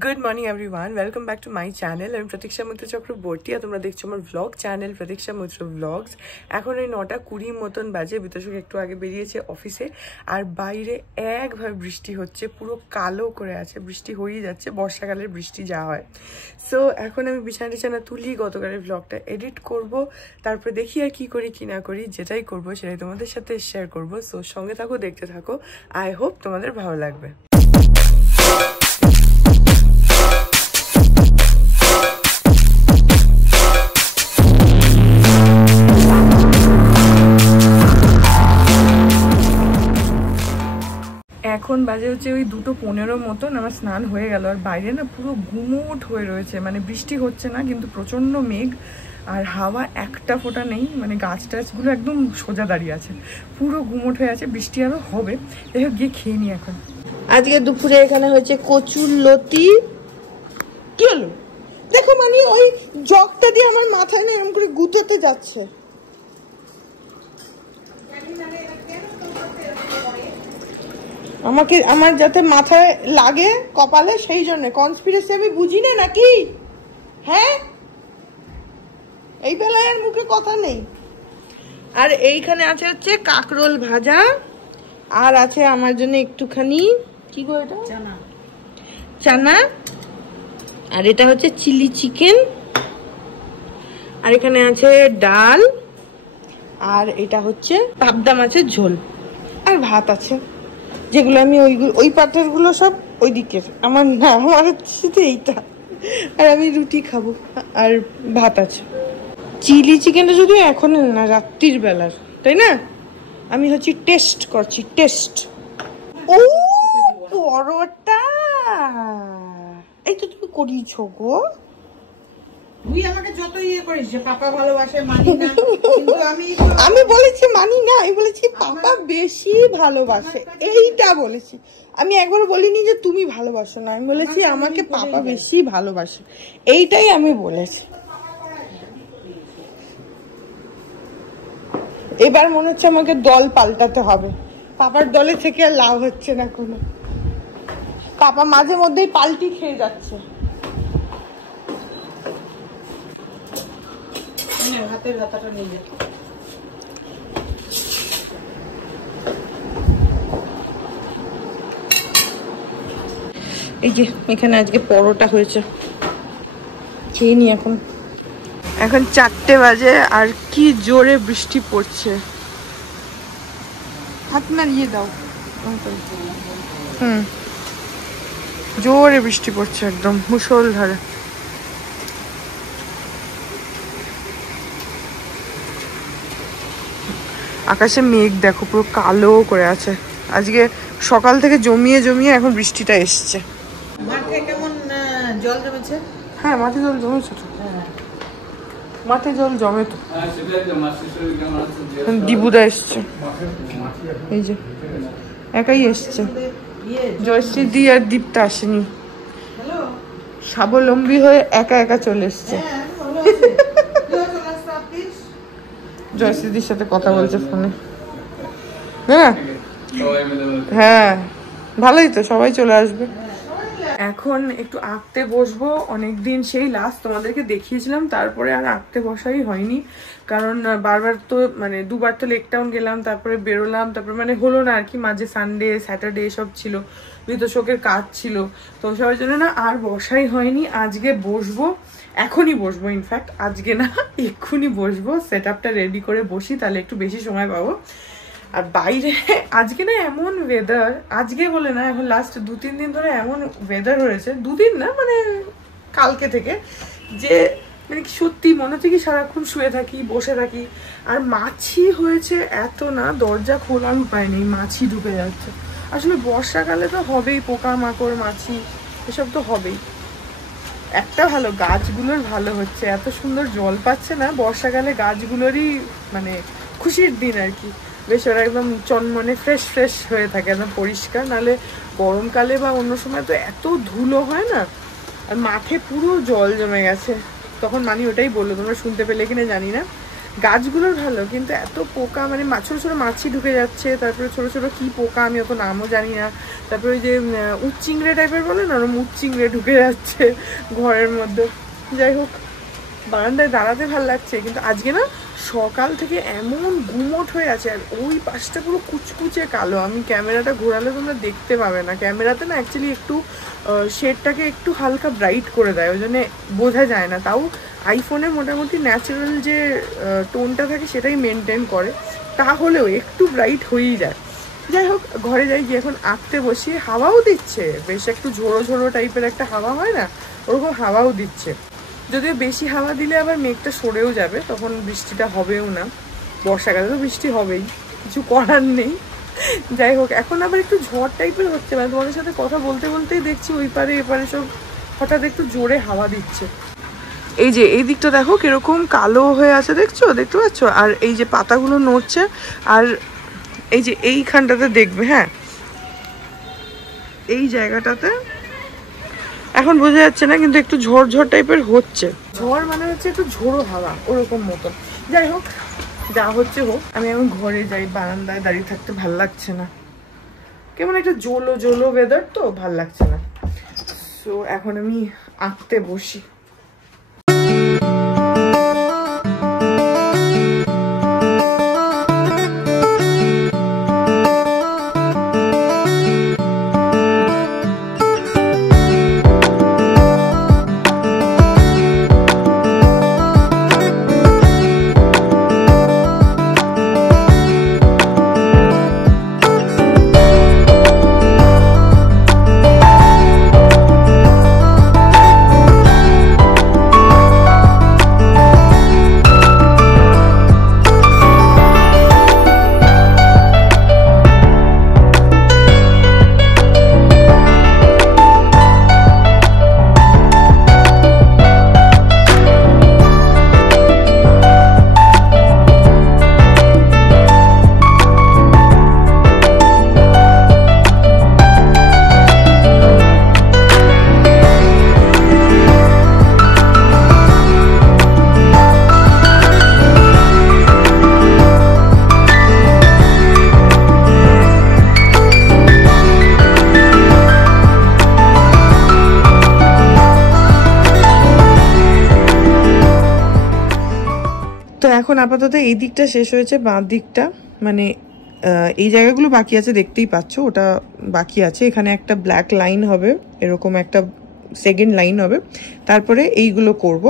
Good morning everyone, welcome back to my channel. আমি প্রতীক্ষা মৈত্র চক্রবর্তী আর তোমরা দেখছো আমার ব্লগ চ্যানেল প্রতীক্ষা মৈত্র ব্লগস। এখন এই 9:20 মতন বাজে। বিতোষক একটু আগে বেরিয়েছে অফিসে, আর বাইরে একভাবে বৃষ্টি হচ্ছে, পুরো কালো করে আছে, বৃষ্টি হয়েই যাচ্ছে, বর্ষাকালের বৃষ্টি যা হয়। সো এখন আমি বিছানা তুলি, গতকালের ব্লগটা এডিট করব, তারপরে দেখি আর কি করি কি না করি। যেটাই করব সেটাই তোমাদের সাথে শেয়ার করব। সো সঙ্গে থাকো, দেখতে থাকো, আই হোপ তোমাদের ভালো লাগবে। এখন বাজে হচ্ছে ওই 2:15 মতন। আমার স্নান হয়ে গেল, আর বাইরে না পুরো গুমোট হয়ে রয়েছে, মানে বৃষ্টি হচ্ছে না কিন্তু প্রচন্ড মেঘ, আর হাওয়া একটা ফোঁটা নেই, মানে গাছ টাছগুলো একদম সোজা দাঁড়িয়ে আছে, পুরো গুমোট হয়ে আছে। বৃষ্টি আরো হবে, দেখো গিয়ে খেয়ে নি এখন। আজকে দুপুরে এখানে হয়েছে কচুর লতি। কি হলো দেখো, মানে ওই জগটা দিয়ে আমার মাথায় না এরকম করে গুঁতোতে যাচ্ছে। আমার যাতে মাথায় লাগে কপালে, সেই জন্য কনস্পিরেসি আমি বুঝি না নাকি? হ্যাঁ, এই বেলায় আর মুখে কথা নেই। আর এইখানে আছে হচ্ছে কাকরোল ভাজা, আর আছে আমার জন্য একটুখানি কি গো এটা, চানা, আর এটা হচ্ছে চিলি চিকেন, আর এখানে আছে ডাল, আর এটা হচ্ছে পাবদা মাছের ঝোল, আর ভাত আছে, যেগুলো আমি ওই পাত্রের গুলো সব ওই দিকের, আমার না, আমার হচ্ছে এইটা, আর আমি রুটি খাবো, আর ভাত আছে। চিলি চিকেনটা যদিও এখন না, রাত্রির বেলার, তাই না? আমি হচ্ছে টেস্ট করছি, টেস্ট। ও পরোটা, এই তো তুমি করিয়েছো গো। তুই আমাকে যত ইয়ে করিস যে পাপা ভালোবাসে মানি না, কিন্তু আমি বলেছি মানি না, আমি বলেছি পাপা বেশি ভালোবাসে, এইটা বলেছি। আমি একবারও বলিনি যে তুমি ভালোবাসো না, আমি বলেছি আমাকে পাপা বেশি ভালোবাসে, এইটাই আমি বলেছি। এবার মনে হচ্ছে আমাকে দল পাল্টাতে হবে, পাপার দলে থেকে আর লাভ হচ্ছে না কোনো। পাপা মাঝে মধ্যেই পাল্টি খেয়ে যাচ্ছে। হাতের হাতাটা নিয়ে যা। এই যে এখানে আজকে পরোটা হয়েছে, খেয়ে নি এখন। এখন 4টে বাজে, আর কি জোরে বৃষ্টি পড়ছে। হাত নাড়িয়ে দাও। জোরে বৃষ্টি পড়ছে, একদম মুষলধারে। আকাশে মেঘ দেখো পুরো কালো করে আছে, আজকে সকাল থেকে জমিয়ে জমিয়ে এখন বৃষ্টিটা এসছে। মাঠে কেমন জল জমেছে? হ্যাঁ, মাঠে জল জমেছে তো, মাঠে জল জমে তো। দিবুদা এসছে, এই যে একাই এসছে, জয়শ্রী দি আর দীপ্তা আসেনি, স্বাবলম্বী হয়ে একা একা চলে এসছে। জয়শ্রীদির সাথে কথা বলছে ফোনে। হ্যাঁ হ্যাঁ, ভালোই তো, সবাই চলে আসবে। এখন একটু আঁকতে বসবো। অনেকদিন সেই লাস্ট তোমাদেরকে দেখিয়েছিলাম, তারপরে আর আঁকতে বসাই হয়নি, কারণ বারবার তো মানে 2বার তো লেক টাউন গেলাম, তারপরে বেরোলাম, তারপরে মানে হলো না আর কি, মাঝে সানডে স্যাটারডে এসব ছিল, বিতোষকের কাজ ছিল, তো সবার জন্য না আর বসাই হয়নি। আজকে বসবো, এখনই বসবো, ইনফ্যাক্ট আজকে না এক্ষুনি বসবো, সেট আপটা রেডি করে বসি, তাহলে একটু বেশি সময় পাবো। আর বাইরে আজকে না এমন ওয়েদার, আজকে বলে না, এখন লাস্ট 2-3 দিন ধরে এমন ওয়েদার হয়েছে, 2 দিন না মানে কালকে থেকে, যে মানে সত্যি মনে হচ্ছে কি সারাক্ষণ শুয়ে থাকি, বসে থাকি। আর মাছি হয়েছে এত না, দরজা খোলার উপায় নেই, মাছি ঢুকে যাচ্ছে। আসলে বর্ষাকালে তো হবেই, পোকামাকড় মাছি এসব তো হবেই। একটা ভালো, গাছগুলোর ভালো হচ্ছে, এত সুন্দর জল পাচ্ছে না বর্ষাকালে, গাছগুলোরই মানে খুশির দিন আর কি। বেশ ওরা একদম চনমনে ফ্রেশ ফ্রেশ হয়ে থাকে, একদম পরিষ্কার। নাহলে গরমকালে বা অন্য সময় তো এত ধুলো হয় না, আর মাঠে পুরো জল জমে গেছে। তখন মানি ওটাই বললো, তোমরা শুনতে পেলে কিনা জানি না, গাছগুলোর ভালো, কিন্তু এত পোকা, মানে ছোটো ছোটো মাছি ঢুকে যাচ্ছে, তারপরে ছোটো ছোটো কী পোকা আমি অত নামও জানি না, তারপরে ওই যে উচ্চিংড়ে টাইপের বলে না, ওরকম উচ্চিংড়ে ঢুকে যাচ্ছে ঘরের মধ্যে। যাই হোক, বারান্দায় দাঁড়াতে ভালো লাগছে, কিন্তু আজকে না সকাল থেকে এমন গুমোট হয়ে আছে, আর ওই পাশটা পুরো কুচকুচে কালো। আমি ক্যামেরাটা ঘোরালে তোমরা দেখতে পাবে না, ক্যামেরাতে না অ্যাকচুয়ালি একটু শেডটাকে একটু হালকা ব্রাইট করে দেয়, ওই জন্যে বোঝা যায় না। তাও আইফোনে মোটামুটি ন্যাচারাল যে টোনটা থাকে সেটাই মেনটেন করে, তাহলেও একটু ব্রাইট হয়েই যায়। যাই হোক, ঘরে যাই, গিয়ে এখন আঁকতে বসিয়ে হাওয়াও দিচ্ছে, বেশ একটু ঝোড়ো ঝোড়ো টাইপের একটা হাওয়া হয় না, ওরকম হাওয়াও দিচ্ছে। যদিও বেশি হাওয়া দিলে আবার মেঘটা সরেও যাবে, তখন বৃষ্টিটা হবেও না। বর্ষাকালে তো বৃষ্টি হবেই, কিছু করার নেই। যাই হোক, এখন আবার একটু ঝড় টাইপের হচ্ছে, মানে তোমাদের সাথে কথা বলতে বলতেই দেখছি ওই পারে এপারে সব হঠাৎ একটু জোরে হাওয়া দিচ্ছে। এই যে এই দিকটা দেখো কিরকম কালো হয়ে আছে, দেখছো, দেখতে পাচ্ছ? আর এই যে পাতাগুলো নড়ছে, আর এই যে এইখানটাতে দেখবে, হ্যাঁ এই জায়গাটাতে এখন বোঝা যাচ্ছে না, কিন্তু একটু ঝড় ঝড় টাইপের হচ্ছে। ঝড় মানে হচ্ছে একটু ঝোড়ো হাওয়া, ওরকম মতন। যাই হোক, যা হচ্ছে হোক, আমি এখন ঘরে যাই, বারান্দায় দাঁড়িয়ে থাকতে ভাল লাগছে না, কেমন একটা জোলো জোলো ওয়েদার, তো ভাল লাগছে না। সো এখন আমি আঁকতে বসি। তো এখন আপাতত এই দিকটা শেষ হয়েছে, বাঁ দিকটা মানে এই জায়গাগুলো বাকি আছে, দেখতেই পাচ্ছ, ওটা বাকি আছে। এখানে একটা ব্ল্যাক লাইন হবে, এরকম একটা সেকেন্ড লাইন হবে, তারপরে এইগুলো করব।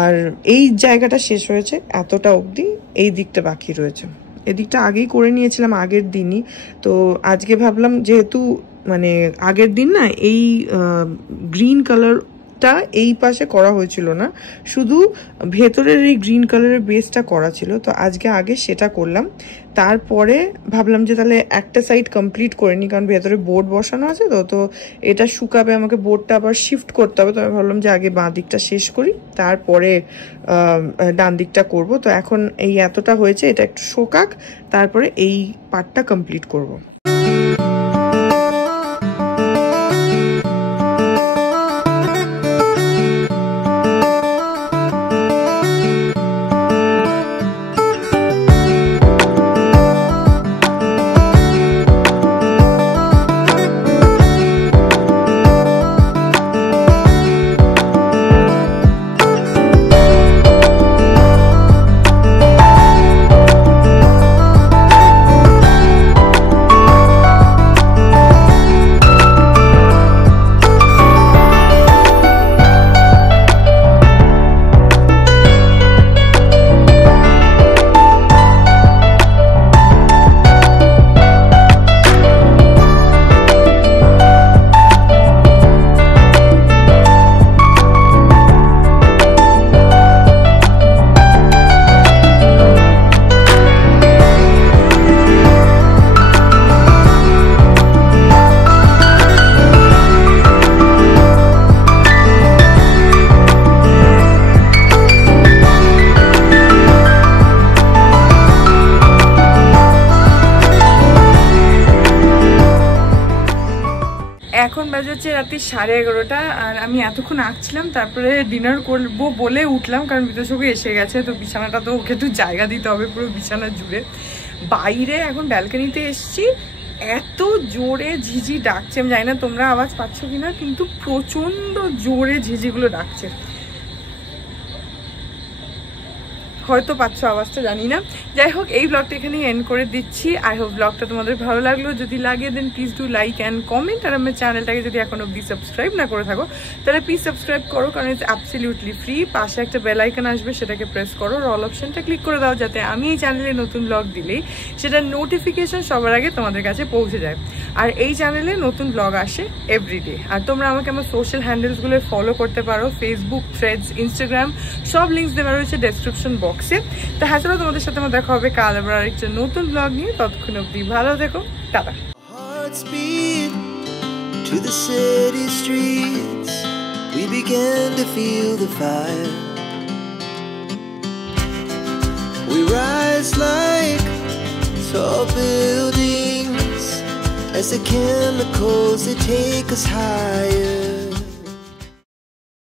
আর এই জায়গাটা শেষ হয়েছে এতটা অবধি, এই দিকটা বাকি রয়েছে। এদিকটা আগেই করে নিয়েছিলাম আগের দিনই, তো আজকে ভাবলাম যেহেতু মানে আগের দিন না এই গ্রিন কালারটা এই পাশে করা হয়েছিল না, শুধু ভেতরের এই গ্রিন কালারের বেসটা করা ছিল, তো আজকে আগে সেটা করলাম। তারপরে ভাবলাম যে তাহলে একটা সাইড কমপ্লিট করে নিই, কারণ ভেতরে বোর্ড বসানো আছে, তো এটা শুকাবে, আমাকে বোর্ডটা আবার শিফট করতে হবে। তো আমি ভাবলাম যে আগে বাঁ দিকটা শেষ করি, তারপরে ডান দিকটা করব। তো এখন এই এতটা হয়েছে, এটা একটু শোকাক, তারপরে এই পার্টটা কমপ্লিট করব। রাত্রি 11:30 আর আমি এতক্ষণ আঁকছিলাম, তারপরে ডিনার করবো বলে উঠলাম কারণ বিতোষকে এসে গেছে, তো বিছানাটা তো ওকে একটু জায়গা দিতে হবে পুরো বিছানা জুড়ে। বাইরে এখন ব্যালকনিতে এসছি, এত জোরে ঝিঝি ডাকছে, আমি জানি না তোমরা আওয়াজ পাচ্ছ কিনা, কিন্তু প্রচন্ড জোরে ঝিঝিগুলো ডাকছে, হয়তো পাচ্ছ আওয়াজটা জানি না। যাই হোক, এই ব্লগটা এখানেই এন্ড করে দিচ্ছি। আই হোপ ব্লগটা তোমাদের ভালো লাগলো, যদি লাগে then please do like and comment, আর আমার চ্যানেলটাকে যদি এখন অব্দি সাবস্ক্রাইব না করে থাকো তাহলে প্লিজ সাবস্ক্রাইব করো, কারণ ইটস অ্যাবসলিউটলি ফ্রি। পাশে একটা বেল আইকন আসবে, সেটাকে প্রেস করো, অল অপশনটা ক্লিক করে দাও, যাতে আমি এই চ্যানেলে নতুন ব্লগ দিলেই সেটার নোটিফিকেশন সবার আগে তোমাদের কাছে পৌঁছে যায়। আর এই চ্যানেলে নতুন ব্লগ আসে এভরিডে। আর তোমরা আমাকে আমার সোশ্যাল হ্যান্ডেলসগুলো ফলো করতে পারো, ফেসবুক, থ্রেডস, ইনস্টাগ্রাম, সব লিঙ্কস দেওয়া রয়েছে ডেসক্রিপশন বক্সে। তো হ্যাঁ, চলো তোমাদের সাথে আমার দেখা হবে কাল আবার আরেকটা নতুন ব্লগ নিয়ে। ততক্ষণ অবধি ভালো থেকো, tata. To the city streets, we began to feel the fire. We rise like tall buildings as the chemicals they take us higher.